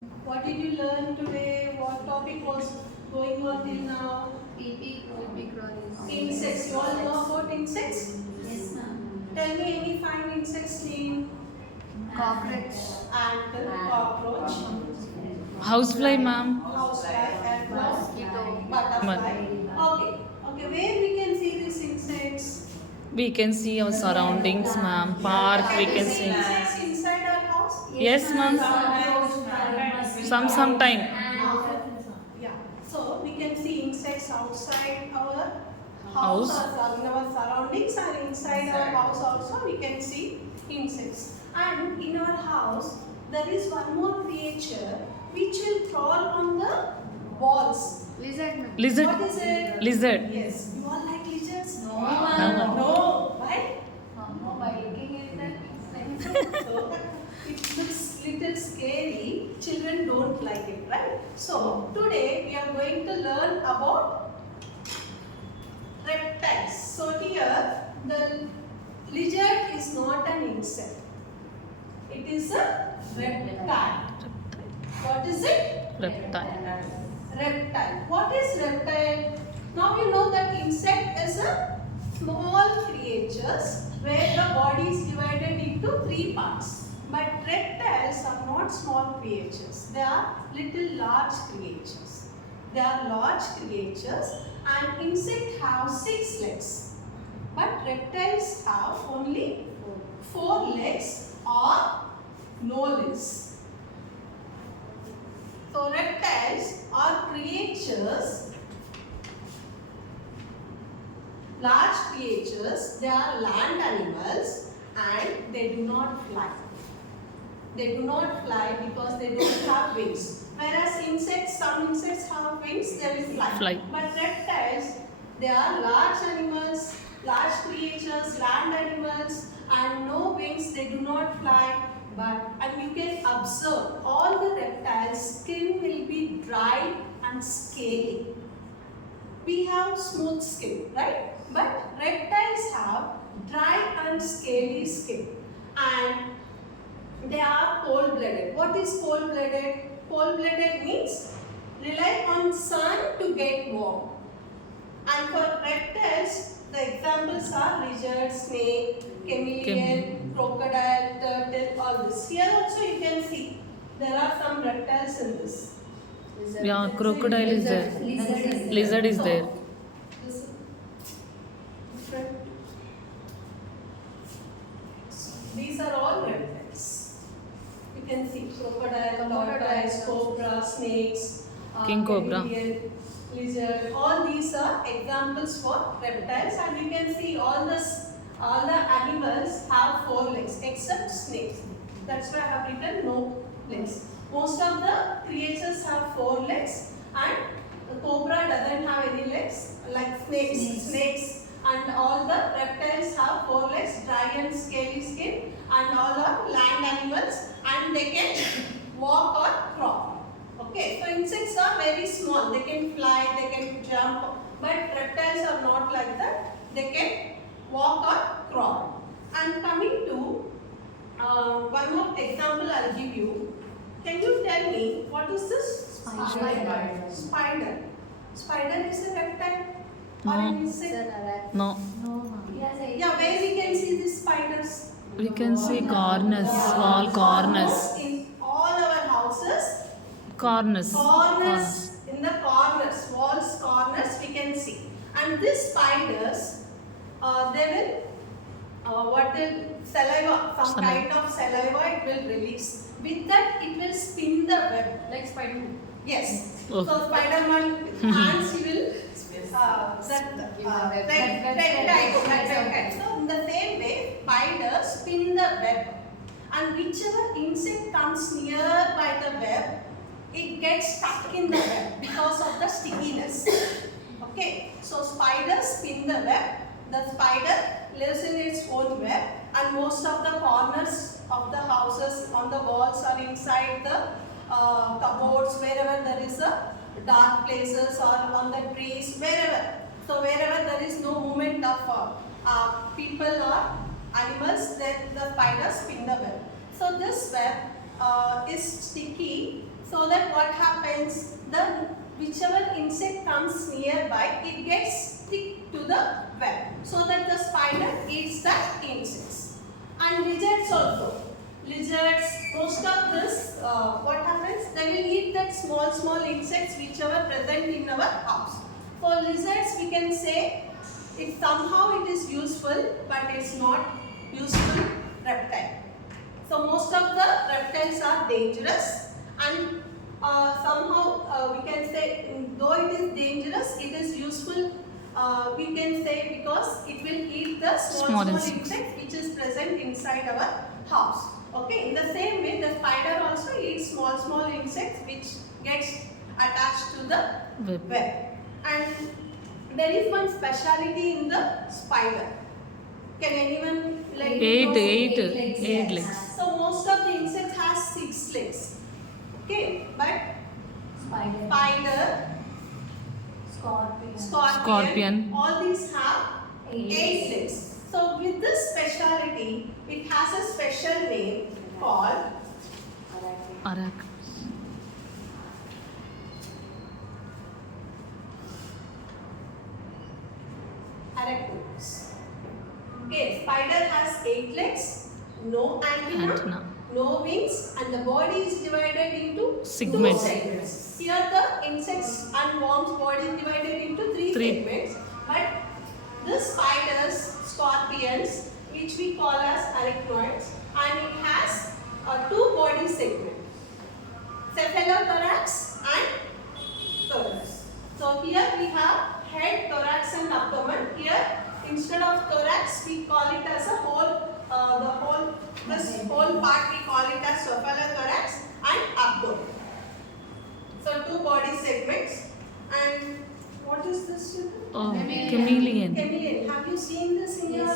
What did you learn today? What topic was going on till now? Insects. You all know about insects? Yes, ma'am. Tell me any fine insects name. Cockroach. Ant, cockroach, Housefly, ma'am. housefly, and Mosquito. butterfly. Okay. Okay. Where we can see these insects? We can see our surroundings, ma'am. Park, we Can can we see see. insects inside our house? Yes, ma'am. Sometime. Yeah. So we can see insects outside our House. or in our surroundings, and inside our house also we can see insects. And in our house there is one more creature which will crawl on the walls. Lizard. Lizard. What is it? Lizard. Yes. You all like lizards? No. No. No. Why? By looking at that, So it looks little scary. Children don't like it, right? So today we are going to learn about reptiles. So here the lizard is not an insect. It is a reptile. What is it? Reptile. Reptile. What is reptile? Now you know that insect is a small creatures where the body is divided into three parts. But reptiles are not small creatures. They are little large creatures. They are large creatures, and insects have 6 legs. But reptiles have only 4 legs or no legs. So reptiles are creatures, large creatures. They are land animals and they do not fly. They do not fly because they don't have wings. Whereas insects, some insects have wings, they will fly. But reptiles, they are large animals, large creatures, land animals, and no wings, they do not fly. And you can observe all the reptiles' skin will be dry and scaly. We have smooth skin, right? But reptiles have dry and scaly skin, and they are cold-blooded. What is cold-blooded? Cold-blooded means rely on sun to get warm. And for reptiles, the examples are lizard, snake, chameleon, crocodile, turtle, all this. Here also you can see there are some reptiles in this. Yeah, crocodile is there. Lizard is there. This different. These are all reptiles. You can see crocodile, tortoise, cobra, snakes, King cobra. chameleon, lizard. All these are examples for reptiles, and you can see all the animals have 4 legs except snakes. That's why I have written no legs. Most of the creatures have 4 legs, and the cobra doesn't have any legs like snakes. And all the reptiles have 4 legs, dry and scaly skin, and all are land animals, and they can walk or crawl. Okay, so insects are very small. They can fly, they can jump, but reptiles are not like that. They can walk or crawl. And coming to one more example I'll give you. Can you tell me what is this? Spider. Spider is a reptile or an insect? No. Yeah, where we can see these spiders? We can see corners, small corners. In all our houses, Corners. in the corners, walls, corners, we can see. And these spiders, they will, saliva, some kind of saliva it will release. With that, it will spin the web. like Spider-Man. Yes. Oh. So Spider-Man with hands, he will So in the same way, spiders spin the web, and whichever insect comes near by the web, it gets stuck in the web because of the stickiness. Okay, so spiders spin the web. The spider lives in its own web, and most of the corners of the houses, on the walls or inside the cupboards, wherever there is a dark places or on the trees, wherever. So wherever there is no movement of people or animals, then the spiders spin the web. So this web is sticky So that what happens, the whichever insect comes nearby, it gets stick to the web, so that the spider eats the insects. And lizards also. Lizards, most of this, what happens? They will eat that small insects whichever present in our house. For lizards, we can say it somehow it is useful, but it's not useful reptile. So most of the reptiles are dangerous, and somehow we can say though it is dangerous, it is useful. We can say because it will eat the small insects which is present inside our house. Okay. In the same way, the spider also eats small insects which gets attached to the web. And there is one speciality in the spider. Can anyone like Eight legs. So most of the insects has 6 legs. Okay, but spider, scorpion, all these have 8 legs. So with this speciality, it has a special name called arachnoids. Okay, spider has 8 legs, no antenna, no wings, and the body is divided into 2 segments. Here the insects and worms body is divided into 3 segments, but the spiders, scorpions, which we call as arachnoids, and it has 2 body segments, cephalothorax and thorax. So here we have head, thorax and abdomen. Here instead of thorax we call it as a whole, this whole part we call it as cephalothorax and abdomen. So 2 body segments. And what is this? Chameleon. Chameleon. Have you seen this in your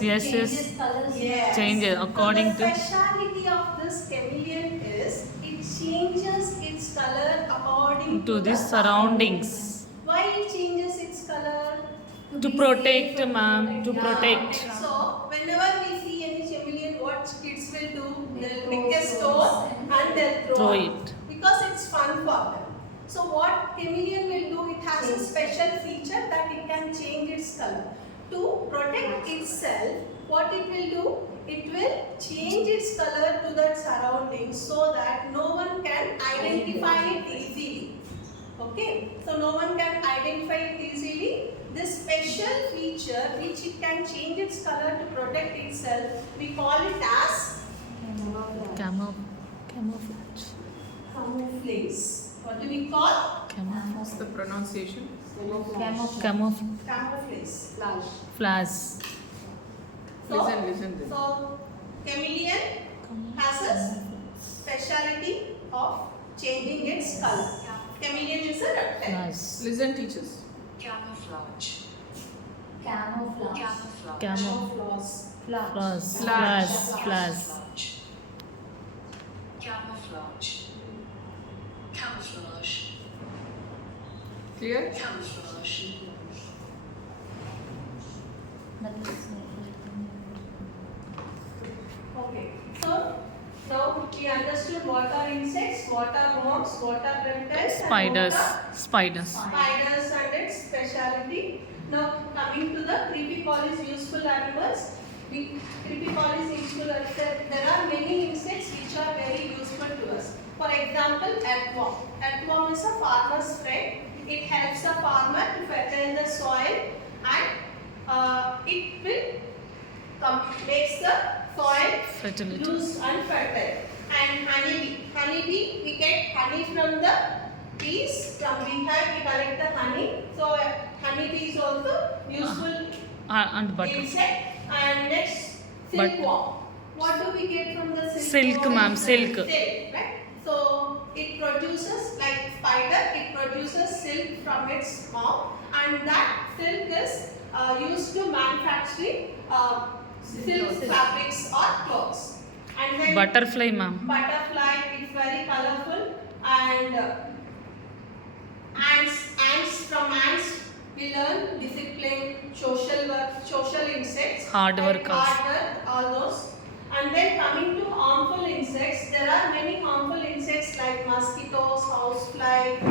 Yes. Changes according to. The speciality of this chameleon is it changes its color according To the surroundings. Why it changes its color? To protect, ma'am. To protect. So whenever we see any chameleon, what kids will do? They'll pick a stone and they'll throw it. Because it's fun for them. So what chameleon will do? It has a special feature that it can change its color. To protect itself, what it will do? It will change its color to the surroundings so that no one can identify it easily. Okay, so no one can identify it easily. This special feature which it can change its color to protect itself, we call it as Camouflage. camouflage. What do we call? What's the pronunciation? Camouflage. Flash. Listen. So chameleon has a speciality of changing its color. Chameleon is a reptile. Listen, teachers. Camouflage. Clear? Okay. So now we understood what are insects, what are worms, what are reptiles, Spiders. and Spiders. spiders and its speciality. Now coming to the creepypallis useful animals. Creepypallis useful animals. There are many insects which are very useful to us. For example, earthworm. Earthworm is a farmer's friend. It helps the farmer to fertile the soil, and it will makes the soil Fertility. loose and fertile. And honeybee. Honeybee, we get honey from the bees. From beehive we collect the honey. So honeybee is also useful And butter. insect. And next, silkworm. What do we get from the Silk, silkworm? ma'am, silk. Right? So it produces, like spider, it produces silk from its mouth, and that silk is used to manufacturing silk fabrics or clothes. And then Butterfly, ma'am. butterfly, it's very colorful, and ants from ants we learn discipline, social work, social insects, Hard like workers. hard work, all those. And then coming to harmful insects, there are many harmful insects like